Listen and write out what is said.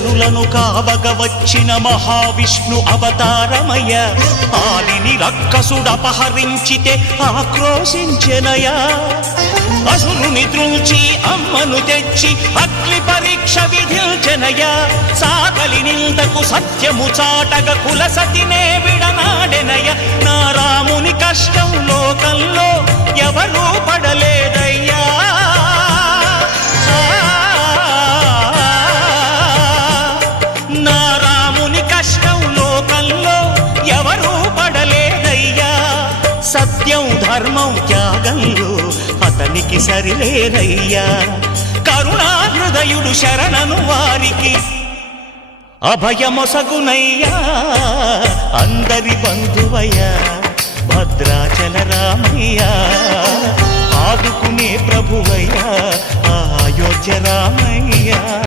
జనులను కావగ వచ్చిన మహావిష్ణు అవతారమయ. ఆలిని రక్కసుడపహరించితే ఆక్రోశించెనయా. అసురుని త్రుంచి అమ్మను తెచ్చి అగ్ని పరీక్ష విధించెనయా. సాగలి నిందకు సత్యము చాటగ కులసతినే విడనాడెనయ. నా రాముని కష్టం లోకంలో ఎవరూ పడలేదయ్యా. నా రాముని కష్టం లోకంలో ఎవరూ పడలేదయ్యా. సత్యం ధర్మం త్యాగంలో అతనికి సరిలేరయ్యా. కరుణాహృదయుడు శరణను వారికి అభయమొసగునయ్యా. అందరి బంధువయ్యా భద్రాచల రామయ్య. ఆదుకునే ప్రభువయ్యా అయోధ్య రామయ్య.